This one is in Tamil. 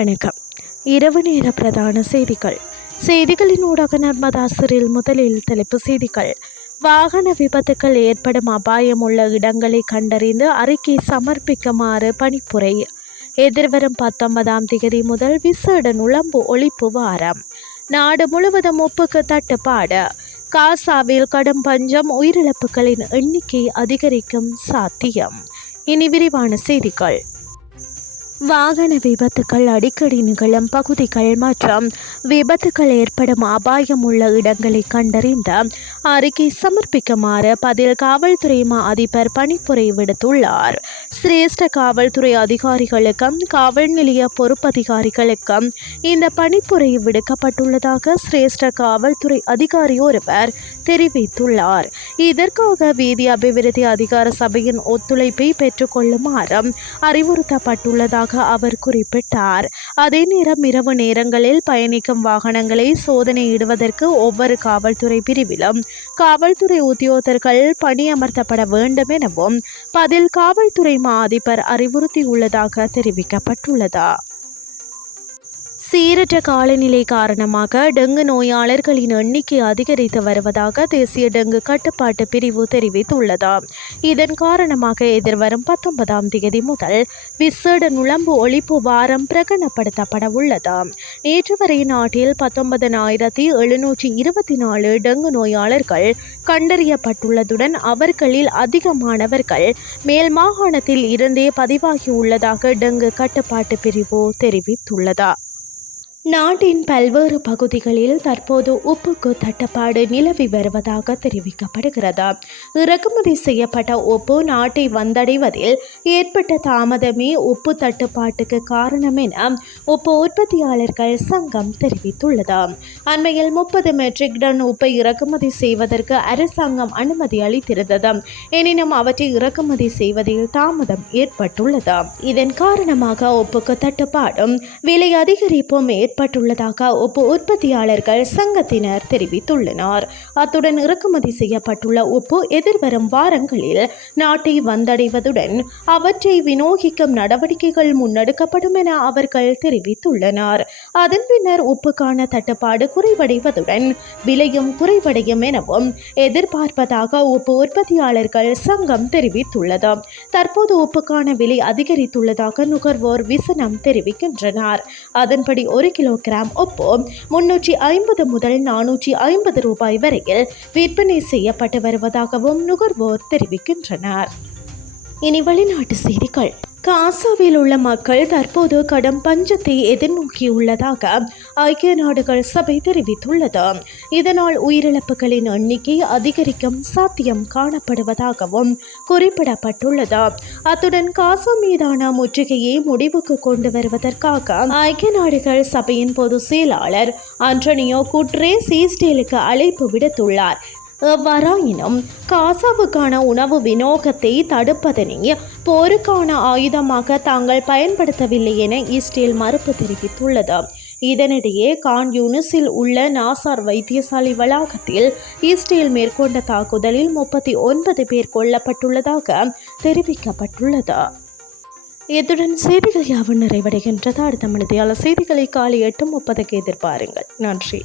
வணக்கம். இரவு நேர பிரதான செய்திகள். செய்திகளின் ஊடாக நர்மதாசரில் முதலில் தலைப்பு செய்திகள். வாகன விபத்துக்கள் ஏற்படும் அபாயம் உள்ள இடங்களை கண்டறிந்து அறிக்கை சமர்ப்பிக்குமாறு பணிப்புரை. எதிர்வரும் பத்தொன்பதாம் தேதி முதல் விசேட நுழம்பு ஒழிப்பு வாரம். நாடு முழுவதும் உப்புக்கு தட்டுப்பாடு. காசாவில் கடும் பஞ்சம் உயிரிழப்புகளின் எண்ணிக்கை அதிகரிக்கும் சாத்தியம். இனி விரிவான செய்திகள். வாகன விபத்துக்கள் அடிக்கடி நிகழும் பகுதிகள் மற்றும் விபத்துக்கள் ஏற்படும் அபாயம் உள்ள இடங்களை கண்டறிந்த அறிக்கை சமர்ப்பிக்குமாறு பதில் காவல்துறை மா அதிபர் பணிப்புரை விடுத்துள்ளார். சிரேஷ்ட காவல்துறை அதிகாரிகளுக்கும் காவல் நிலைய பொறுப்பதிகாரிகளுக்கும் இந்த பணிப்புரை விடுக்கப்பட்டுள்ளதாக சிரேஷ்ட காவல்துறை அதிகாரி ஒருவர் தெரிவித்துள்ளார். இதற்காக வீதி அபிவிருத்தி அதிகார சபையின் ஒத்துழைப்பை பெற்றுக்கொள்ளுமாறு அறிவுறுத்தப்பட்டுள்ளதாக அவர் குறிப்பிட்டார். அதே நேரம் இரவு நேரங்களில் பயணிக்கும் வாகனங்களை சோதனையிடுவதற்கு ஒவ்வொரு காவல்துறை பிரிவிலும் காவல்துறை உத்தியோகத்தர்கள் பணியமர்த்தப்பட வேண்டும் எனவும் பதில் காவல்துறை மா அதிபர் அறிவுறுத்தியுள்ளதாக தெரிவிக்கப்பட்டுள்ளதா. சீரற்ற காலநிலை காரணமாக டெங்கு நோயாளர்களின் எண்ணிக்கை அதிகரித்து வருவதாக தேசிய டெங்கு கட்டுப்பாட்டு பிரிவு தெரிவித்துள்ளது. இதன் காரணமாக எதிர்வரும் பத்தொன்பதாம் தேதி முதல் விசேட நுழம்பு ஒழிப்பு வாரம் பிரகடனப்படுத்தப்பட உள்ளது. நேற்று வரை நாட்டில் பத்தொன்பதனாயிரத்தி எழுநூற்றி இருபத்தி நாலு டெங்கு நோயாளர்கள் கண்டறியப்பட்டுள்ளதுடன் அவர்களில் அதிகமானவர்கள் மேல் மாகாணத்தில் இருந்தே பதிவாகியுள்ளதாக டெங்கு கட்டுப்பாட்டு பிரிவு தெரிவித்துள்ளது. நாட்டின் பல்வேறு பகுதிகளில் தற்போது உப்புக்கு தட்டுப்பாடு நிலவி வருவதாக தெரிவிக்கப்படுகிறது. இறக்குமதி செய்யப்பட்ட உப்பு நாட்டை வந்தடைவதில் ஏற்பட்ட தாமதமே உப்பு தட்டுப்பாட்டுக்கு காரணம் என உப்பு உற்பத்தியாளர்கள் சங்கம் தெரிவித்துள்ளது. அண்மையில் முப்பது மெட்ரிக் டன் உப்பை இறக்குமதி செய்வதற்கு அரசாங்கம் அனுமதி அளித்திருந்தது. எனினும் அவற்றை இறக்குமதி செய்வதில் தாமதம் ஏற்பட்டுள்ளது. இதன் காரணமாக உப்புக்கு தட்டுப்பாடும் விலை அதிகரிப்பும் ஏற்பட்டுள்ளதாக உப்பு உற்பத்தியாளர்கள் சங்கத்தினர் தெரிவித்துள்ளனர். அத்துடன் இறக்குமதி செய்யப்பட்டுள்ள உப்பு எதிர்வரும் வாரங்களில் நாட்டை வந்தடைவதுடன் அவற்றை விநியோகிக்கும் நடவடிக்கைகள் முன்னெடுக்கப்படும் என அவர்கள் தெரிவித்துள்ளனர். அதன் பின்னர் உப்புக்கான தட்டுப்பாடு குறைவடைவதுடன் விலையும் குறைவடையும் எனவும் எதிர்பார்ப்பதாக உப்பு உற்பத்தியாளர்கள் சங்கம் தெரிவித்துள்ளது. தற்போது உப்புக்கான விலை அதிகரித்துள்ளதாக நுகர்வோர் விசனம் தெரிவிக்கின்றனர். அதன்படி ஒரு கிலோகிராம் ஒப்போ முன்னூற்றி ஐம்பது முதல் நானூற்றி ஐம்பது ரூபாய் வரையில் விற்பனை செய்யப்பட்டு வருவதாகவும் நுகர்வோர் தெரிவிக்கின்றனர். இனி வெளிநாட்டு செய்திகள். காசாவில் உள்ள மக்கள் தற்போது கடும் பஞ்சத்தை எதிர்நோக்கியுள்ளதாக ஐக்கிய நாடுகள் சபை தெரிவித்துள்ளது. இதனால் உயிரிழப்புகளின் எண்ணிக்கை அதிகரிக்கும் சாத்தியம் காணப்படுவதாகவும் குறிப்பிடப்பட்டுள்ளது. அத்துடன் காசா மீதான முற்றுகையை முடிவுக்கு கொண்டு வருவதற்காக ஐக்கிய நாடுகள் சபையின் பொதுச் செயலாளர் அன்டனியோ குட்ரேஸ் ஈஸ்டேலுக்கு அழைப்பு விடுத்துள்ளார். எவ்வாறாயினும் காசாவுக்கான உணவு விநியோகத்தை தடுப்பதனை போருக்கான ஆயுதமாக தாங்கள் பயன்படுத்தவில்லை என இஸ்ரேல் மறுப்பு தெரிவித்துள்ளது. இதனிடையே கான் யூனிஸில் உள்ள நாசார் வைத்தியசாலை வளாகத்தில் இஸ்ரேல் மேற்கொண்ட தாக்குதலில் முப்பத்தி ஒன்பது பேர் கொல்லப்பட்டுள்ளதாக தெரிவிக்கப்பட்டுள்ளது. இத்துடன் செய்திகள் யாவும் நிறைவடைகின்றது? அடுத்த மனிதையாளர் செய்திகளை காலை எட்டு முப்பதுக்கு எதிர்பாருங்கள். நன்றி.